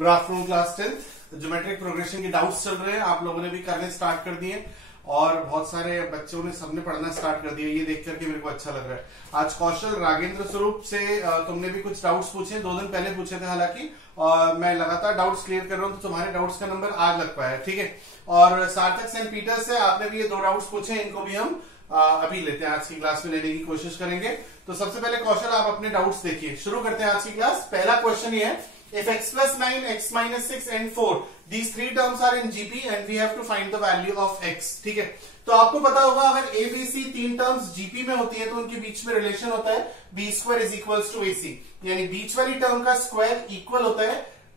Good afternoon class 10th। Geometric progression के doubts चल रहे हैं, आप लोगों ने भी करने स्टार्ट कर दिए और बहुत सारे बच्चों ने सबने पढ़ना स्टार्ट कर दिया। ये देख करके मेरे को अच्छा लग रहा है। आज कौशल रागेंद्र स्वरूप से तुमने भी कुछ डाउट्स पूछे, 2 दिन पहले पूछे थे हालांकि, और मैं लगातार डाउट्स क्लियर कर रहा हूँ तो तुम्हारे डाउट्स का नंबर आज लग पाया, ठीक है। और सार्थक सेंट पीटर से आपने भी ये 2 डाउट्स पूछे, इनको भी हम अभी लेते हैं, आज की क्लास में लेने की कोशिश करेंगे। तो सबसे पहले कौशल आप अपने डाउट्स देखिए, शुरू करते हैं आज की क्लास। पहला क्वेश्चन ये है, if x plus 9, x minus 6 and 4, these 3 terms are in GP and we have to find the value of x, ठीक है। तो आपको पता होगा अगर a, b, c 3 terms GP में होती है तो उनके बीच में रिलेशन होता है b square is equals to ac, यानी बीच वाली टर्म का स्क्वायर इक्वल होता है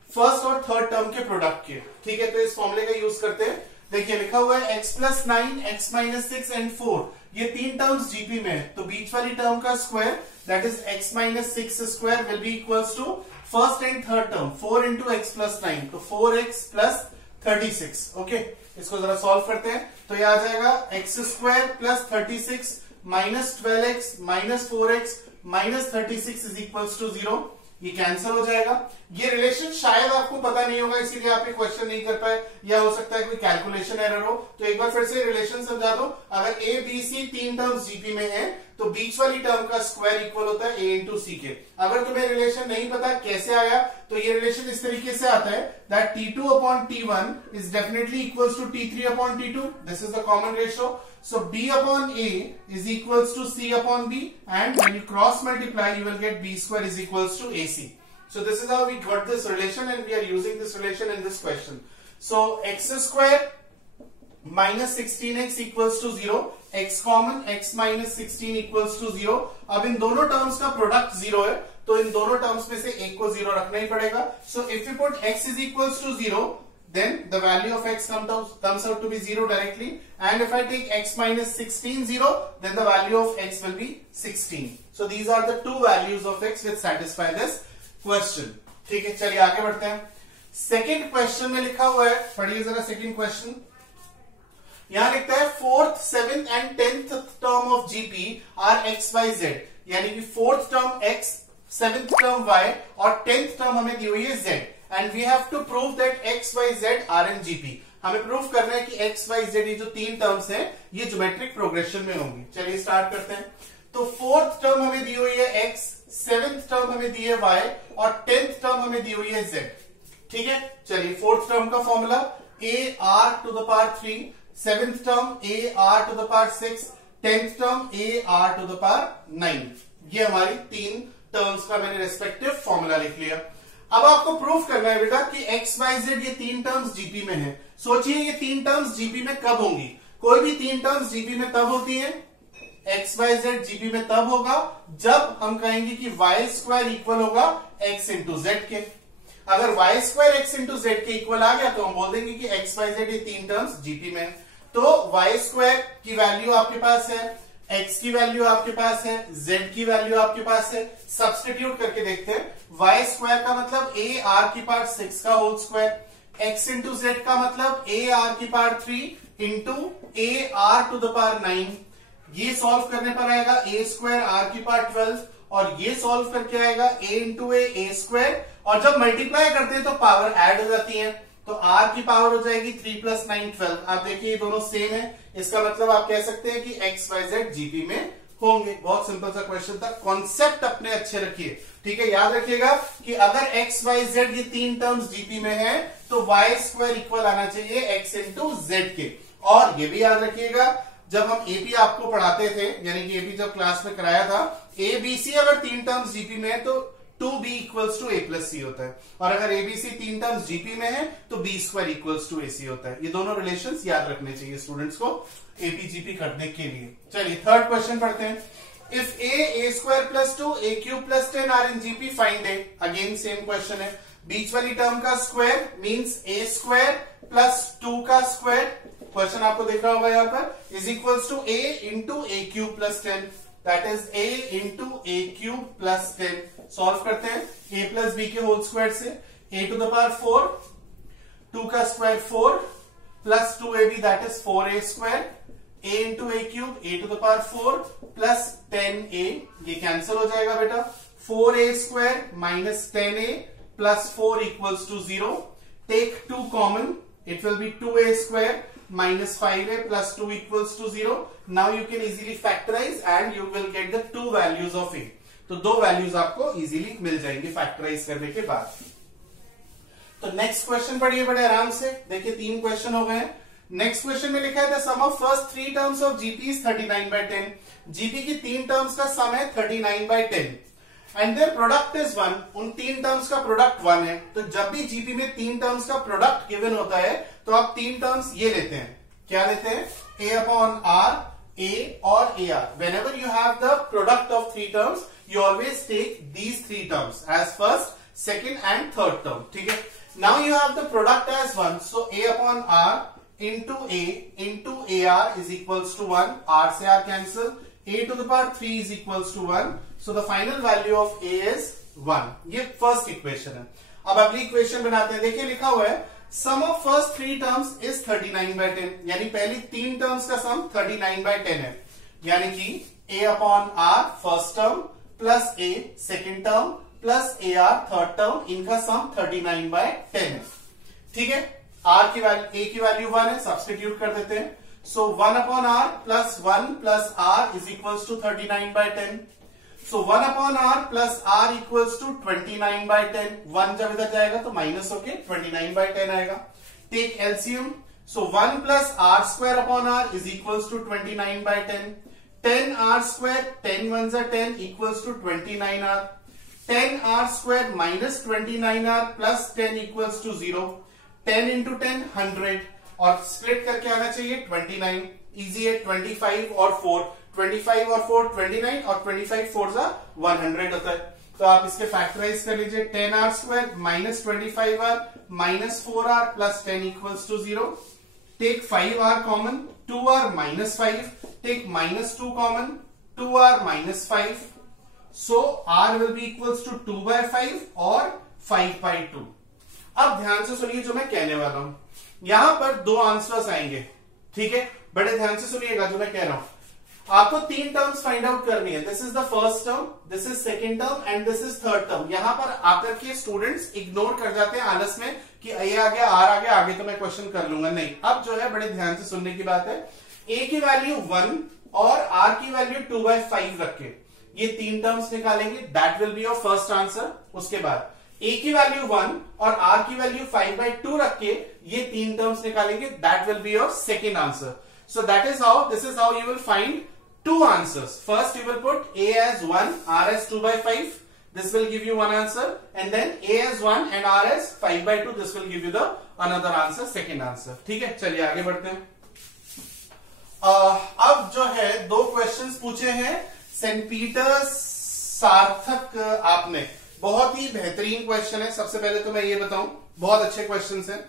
फर्स्ट और थर्ड टर्म के प्रोडक्ट के, ठीक है। तो इस फॉर्मूले का यूज करते हैं। देखिए लिखा हुआ है x plus 9, x minus 6 and 4, ये 3 टर्म्स GP में है, तो बीच वाली टर्म का square that is x minus 6 square will be equals to first and third term 4 into x plus 9, तो 4x प्लस 36, ओके। इसको जरा सॉल्व करते हैं तो ये आ जाएगा x square plus 36 minus 12x minus 4x minus 36 is equals to 0। ये कैंसिल हो जाएगा। ये रिलेशन शायद आपको पता नहीं होगा इसीलिए आप ये क्वेश्चन नहीं कर पाए, या हो सकता है कोई कैलकुलेशन एरर हो। तो एक बार फिर से रिलेशन समझा दो। अगर A B C 3 terms GP में है तो बीच वाली टर्म का स्क्वायर इक्वल होता है ए इंटू सी के। अगर तुम्हें रिलेशन नहीं पता कैसे आया तो ये रिलेशन इस तरीके से आता है that T2 upon T1 is definitely equals to T3 upon T2, this is the common ratio. So B upon A is equals to C upon B, and when you cross multiply you will get B square is equals to AC. So this is how we got this relation and we are using this relation in this question. So x square minus 16x equals to 0, x common, x minus 16 equals to 0। अब इन दोनों terms का product 0 है तो इन दोनों terms में से एक को 0 रखना ही पड़ेगा। So if you put x is equals to 0, then the value of x comes out to be 0 directly, and if I take x minus 16 0, then the value of x will be 16. So these are the 2 values of x which satisfy this question, ठीक है। चलिए आगे बढ़ते हैं। Second question में लिखा हुआ है, पढ़िए जरा सेकेंड क्वेश्चन। यहां लिखता है 4th, 7th and 10th term of GP are x y z, यानी कि 4th term x, 7th term y और 10th टर्म हमें दी हुई है z, and we have to prove that x, y, z are in GP। हमें proof करना है कि x, y, z ये जो 3 टर्म्स हैं ये ज्योमेट्रिक प्रोग्रेशन में होंगी। चलिए स्टार्ट करते हैं। तो 4th टर्म हमें दी हुई है x, 7th टर्म हमें दी है y और 10th टर्म हमें दी हुई है z, ठीक है। चलिए 4th टर्म का formula a r to the power 3, 7th term a r to the power 6, 10th term a r to the power 9। ये हमारी 3 टर्म्स का मैंने रेस्पेक्टिव फॉर्मूला लिख लिया। अब आपको प्रूफ करना है बेटा कि x, y, z ये 3 टर्म्स जीपी में है। सोचिए ये 3 टर्म्स जीपी में कब होंगी? कोई भी 3 टर्म्स जीपी में तब होती है, x, y, z जीपी में तब होगा जब हम कहेंगे कि y स्क्वायर इक्वल होगा x इंटू जेड के। अगर y square x into Z के इक्वल आ गया तो हम बोल देंगे कि x, y, z ये 3 टर्म्स जीपी में है। तो y स्क्वायर की वैल्यू आपके पास है, x की वैल्यू आपके पास है, z की वैल्यू आपके पास है। सब्स्टिट्यूट करके देखते हैं। y स्क्वायर का मतलब a r की पावर 6 का whole square, x into z का मतलब a r की power 3 into a r to the power 9। ये सॉल्व करने पर आएगा a स्क्वायर r की पावर 12, और ये सॉल्व करके आएगा a इंटू a स्क्वायर, और जब मल्टीप्लाई करते हैं तो पावर ऐड हो जाती है, तो r की पावर हो जाएगी 3 प्लस 9 12। आप देखिए ये दोनों सेम है, इसका मतलब आप कह सकते हैं कि x, y, z जीपी में होंगे। बहुत सिंपल सा क्वेश्चन था। कॉन्सेप्ट अपने अच्छे रखिए, ठीक है। याद रखिएगा कि अगर x, y, z ये 3 टर्म्स जीपी में है तो y स्क्वायर इक्वल आना चाहिए x इंटू जेड के। और ये भी याद रखिएगा जब हम एपी आपको पढ़ाते थे, यानी कि एपी जब क्लास में कराया था, ए बी सी अगर 3 टर्म्स जीपी में है तो 2b equals to a plus C होता है, और अगर एबीसी 3 टर्म्स जीपी में है तो b square equals to ac होता है। ये दोनों रिलेशंस याद रखने चाहिए स्टूडेंट्स को एपी जीपी करने के लिए। चलिए थर्ड क्वेश्चन पढ़ते हैं। If a square plus 2 a cube plus 10 are in GP find a। Again same question है। बीच वाली टर्म का square means a square plus 2 का स्क्वायर, क्वेश्चन आपको दिख रहा होगा यहाँ पर, is equals to a into a cube plus 10, that is a into a cube plus 10। Solve करते हैं a प्लस बी के होल स्क्वायर से, a टू द पावर 4, 2 का square 4 plus 2ab that is 4a square, a into a cube a to the power 4 plus 10a, ये cancel हो जाएगा बेटा। 4a square minus 10a plus 4 equals to 0. Take 2 common. It will be 2a square minus 5a plus 2 equals to 0. Now you can easily factorize and you will get the 2 values of a. तो 2 values आपको easily मिल जाएंगे factorize करने के बाद. तो next question पढ़िए बड़े आराम से. देखिए 3 क्वेश्चन हो गए हैं. नेक्स्ट क्वेश्चन में लिखा है the sum of first 3 terms of GP is 39/10. GP की 3 टर्म्स का सम है 39/10 एंड देयर प्रोडक्ट इज 1. उन 3 टर्म्स का प्रोडक्ट 1 है. तो जब भी जीपी में 3 टर्म्स का प्रोडक्ट गिवन होता है तो आप 3 टर्म्स ये लेते हैं. क्या लेते हैं? a अपॉन आर, a और a r. Whenever you have the product of 3 terms, you always take these 3 terms as first, second and third term. ठीक है. Now you have the product as 1. So a upon r into a into ar is equals to 1. R से r cancel. A to the power 3 is equals to 1. So the final value of a is 1. ये first equation है. अब अगली equation बनाते हैं. देखिए लिखा हुआ है sum of first 3 terms is 39/10. यानी पहली 3 terms का sum 39/10 है. यानी कि a upon r first term plus a second term plus A R third term, इनका सम 39/10 है. ठीक है. आर की वैल्यू, ए की वैल्यू 1 है, सब्स्टिट्यूट कर देते हैं. So 1 upon r plus 1 plus r is equals to 39/10. So 1 upon r plus r equals to 29/10. 1 जब इधर जाएगा तो माइनस होके 29/10 आएगा. Take LCM. So 1 plus r square upon r is equals to 29/10. 10 r square, 10 1 10 equals to 29 r. 10 r square minus 29 r plus 10 equals to 0. 10 into 10 100 और split करके आना चाहिए 29. इजी है. 25 और 4, 25 और 4 29 और 25 4 जा 100 होता है. तो आप इसके फैक्टराइज कर लीजिए. 10 r square minus 25 r minus 4 r plus 10 equals to 0. Take 5 r common. 2 r minus 5. Take minus 2 common. 2 r minus 5. So r will be equals to 2/5 और 5/2. अब ध्यान से सुनिए जो मैं कहने वाला हूं. यहां पर 2 आंसर्स आएंगे. ठीक है. बड़े ध्यान से सुनिएगा जो मैं कह रहा हूं. आपको 3 टर्म्स फाइंड आउट करनी है. This is the first term, this is second term and this is third term. यहां पर आकर के स्टूडेंट्स इग्नोर कर जाते हैं आलस में कि ये आ गया, आर आ गया, आगे तो मैं क्वेश्चन कर लूंगा. नहीं. अब जो है बड़े ध्यान से सुनने की बात है. ए की वैल्यू 1 और आर की वैल्यू 2/5 रख के ये 3 टर्म्स निकालेंगे. That will be your first answer. उसके बाद a की वैल्यू 1 और r की वैल्यू 5/2 रख के ये 3 टर्म्स निकालेंगे. That will be your second answer. So that is how, this is how you will find 2 answers. First you will put a as 1, r as 2/5. This will give you one answer, and then a as 1 and r as 5/2. This will give you the another answer, second answer. ठीक है. चलिए आगे बढ़ते हैं. अब जो है 2 questions पूछे हैं सेंट पीटर्स सार्थक. आपने बहुत ही बेहतरीन क्वेश्चन है. सबसे पहले तो मैं ये बताऊं, बहुत अच्छे क्वेश्चंस हैं.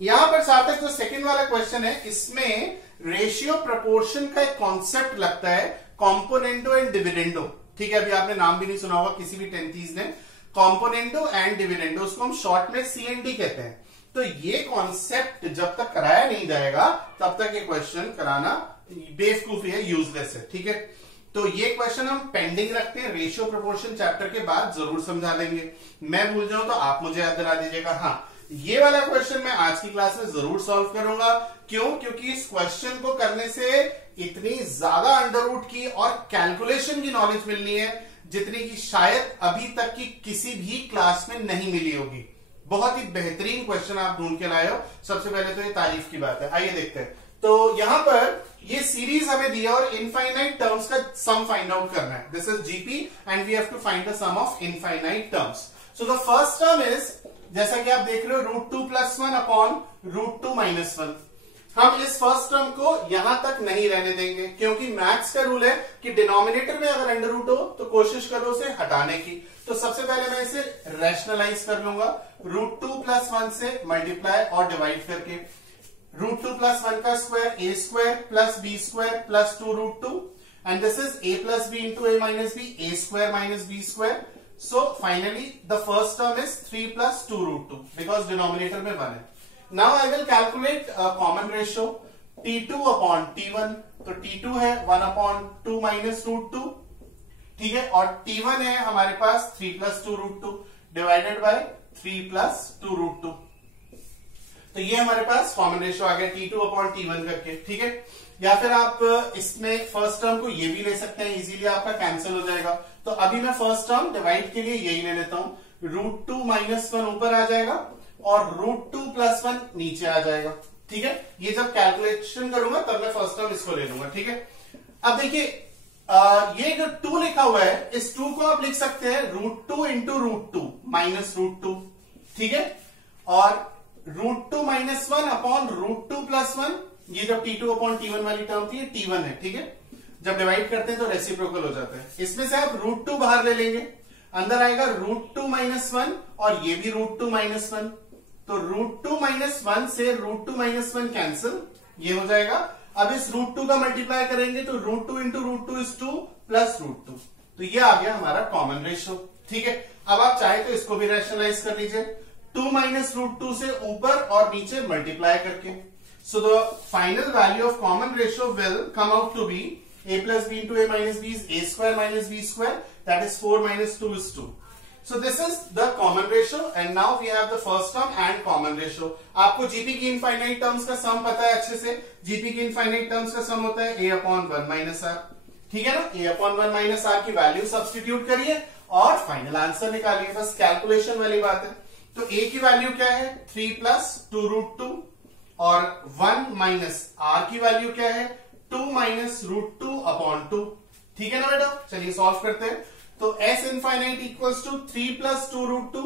यहां पर सार्थक जो सेकंड वाला क्वेश्चन है, इसमें रेशियो प्रपोर्शन का एक कॉन्सेप्ट लगता है, कॉम्पोनेंटो एंड डिविडेंडो. ठीक है. अभी आपने नाम भी नहीं सुना होगा किसी भी 10th ने. कॉम्पोनेंटो एंड डिविडेंडो, उसको हम शॉर्ट में CND कहते हैं. तो ये कॉन्सेप्ट जब तक कराया नहीं जाएगा तब तक ये क्वेश्चन कराना बेवकूफी है, यूजलेस है. ठीक है. तो ये क्वेश्चन हम पेंडिंग रखते हैं. रेशियो प्रोपोर्शन चैप्टर के बाद जरूर समझा देंगे. मैं भूल जाऊं तो आप मुझे याद दिला दीजिएगा. हाँ, ये वाला क्वेश्चन मैं आज की क्लास में जरूर सॉल्व करूंगा. क्यों? क्योंकि इस क्वेश्चन को करने से इतनी ज्यादा अंडर रूट की और कैलकुलेशन की नॉलेज मिलनी है जितनी की शायद अभी तक की किसी भी क्लास में नहीं मिली होगी. बहुत ही बेहतरीन क्वेश्चन आप ढूंढ के लाए हो. सबसे पहले तो ये तारीफ की बात है. आइए देखते हैं. तो यहां पर ये सीरीज हमें दिया और इनफाइनाइट टर्म्स का सम फाइंड आउट करना है. This is GP and we have to find the sum of infinite terms. So the first term is, जैसा कि आप देख रहे हो, √2 + 1 अपॉन √2 - 1. हम इस फर्स्ट टर्म को यहां तक नहीं रहने देंगे क्योंकि मैथ्स का रूल है कि डिनोमिनेटर में अगर अंडर रूट हो तो कोशिश करो उसे हटाने की. तो सबसे पहले मैं इसे रैशनलाइज कर लूंगा. √2 + 1 से मल्टीप्लाई और डिवाइड करके. √2 + 1 का square a² + b² + 2√2 and this is a plus b into a minus b, a² minus b². So finally the first term is 3 + 2√2 because denominator में 1 है. Now I will calculate a common ratio T2 upon T1. तो T2 है 1/2 - √2. ठीक है. और T1 है हमारे पास 3 + 2√2. Divided by 3 plus 2 root 2। तो ये हमारे पास कॉमन रेशियो आ गया T2/T1 करके, ठीक है। या फिर आप इसमें फर्स्ट टर्म को ये भी ले सकते हैं, इजीली आपका कैंसिल हो जाएगा। तो अभी मैं फर्स्ट टर्म डिवाइड के लिए यही ले लेता हूं, √2 - 1 ऊपर आ जाएगा और √2 + 1 नीचे आ जाएगा, ठीक है। ये जब कैलकुलेशन करूंगा तब मैं फर्स्ट टर्म इसको ले लूंगा, ठीक है। अब देखिए ये जो 2 लिखा हुआ है, इस 2 को आप लिख सकते हैं √2 × √2 - √2, ठीक है। और √2 - 1/√2 + 1, ये जब T2/T1 वाली टर्म थी, ये T1 है, ठीक है। जब डिवाइड करते हैं तो रेसिप्रोकल हो जाता है। इसमें से आप √2 बाहर ले लेंगे, अंदर आएगा √2 - 1 और ये भी √2 - 1। तो √2 - 1 से √2 - 1 कैंसिल, ये हो जाएगा। अब इस √2 का मल्टीप्लाई करेंगे तो √2 × √2 = 2 + √2। तो ये आ गया हमारा कॉमन रेशियो, ठीक है। अब आप चाहे तो इसको भी रैशनलाइज कर लीजिए, 2 - √2 से ऊपर और नीचे मल्टीप्लाई करके। So the final value of common ratio will come out to be a + b × a - b is a² - b², that is 4 - 2 is 2. So this is the common ratio and now we have the first term and common ratio. आपको GP की infinite terms का सम पता है अच्छे से। GP की infinite terms का सम होता है a/1 - r, ठीक है ना। a/1 - r की वैल्यू सब्स्टिट्यूट करिए और फाइनल आंसर निकालिए, बस कैलकुलेशन वाली बात है। तो a की वैल्यू क्या है 3 + 2 √2 और 1 - r की वैल्यू क्या है 2 - √2/2, ठीक है ना बेटा। चलिए सॉल्व करते हैं। तो s infinite equals to 3 + 2 √2।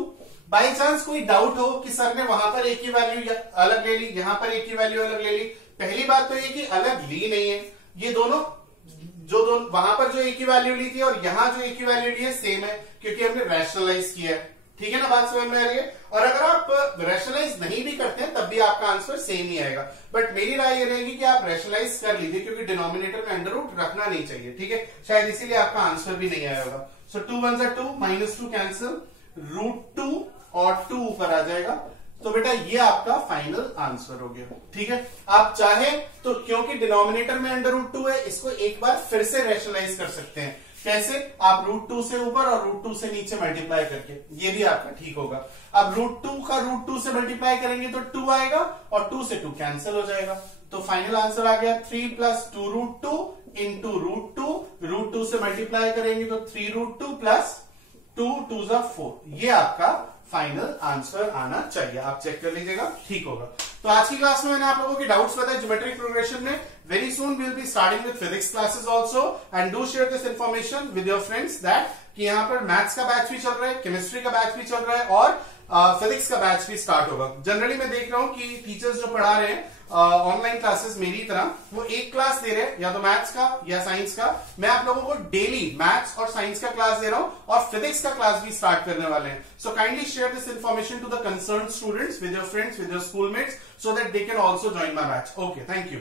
By chance कोई डाउट हो कि सर ने वहां पर एक ही वैल्यू अलग ले ली, यहां पर एक ही वैल्यू अलग ले ली, पहली बात तो ये कि अलग ली नहीं है, ये दोनों वहां पर जो एक ही वैल्यू ली थी और यहां जो एक ही वैल्यू ली है सेम है, क्योंकि हमने रैशनलाइज किया है, ठीक है ना। बात समझ में आ रही है। और अगर आप रैशनलाइज नहीं भी करते हैं तब भी आपका आंसर सेम ही आएगा, बट मेरी राय ये रहेगी कि आप रैशनलाइज कर लीजिए, क्योंकि डिनोमिनेटर में अंडर रूट रखना नहीं चाहिए, ठीक है। शायद इसीलिए आपका आंसर भी नहीं आया होगा। सो 2 × 1 = 2 -2 कैंसिल, √2 और 2 ऊपर आ जाएगा। तो बेटा ये आपका फाइनल आंसर हो गया, ठीक है। आप चाहे तो, क्योंकि डिनोमिनेटर में अंडर √2 है, इसको एक बार फिर से रैशनलाइज कर सकते हैं। कैसे? आप √2 से ऊपर और √2 से नीचे मल्टीप्लाई करके, ये भी आपका ठीक होगा। अब √2 का √2 से मल्टीप्लाई करेंगे तो 2 आएगा और 2 से 2 कैंसिल हो जाएगा। तो फाइनल आंसर आ गया 3 + 2 √2 × √2, √2 से मल्टीप्लाई करेंगे तो 3 √2 + 2 2 = 4। ये आपका फाइनल आंसर आना चाहिए, आप चेक कर लीजिएगा, ठीक होगा। तो आज की क्लास में मैंने आप लोगों की डाउट्स बताए ज्योमेट्रिक प्रोग्रेशन में। Very soon we will be starting with physics classes also, and do share this information with your friends that कि यहाँ पर मैथ्स का बैच भी चल रहा है, केमिस्ट्री का बैच भी चल रहा है और फिजिक्स का बैच भी स्टार्ट होगा। जनरली मैं देख रहा हूँ कि टीचर्स जो पढ़ा रहे हैं ऑनलाइन क्लासेस मेरी तरह, वो एक क्लास दे रहे हैं, या तो मैथ्स का या साइंस का। मैं आप लोगों को डेली मैथ्स और साइंस का क्लास दे रहा हूं और फिजिक्स का क्लास भी स्टार्ट करने वाले हैं। So kindly share this information to the concerned students with your friends, with your schoolmates, so that they can also join my batch. Okay, thank you.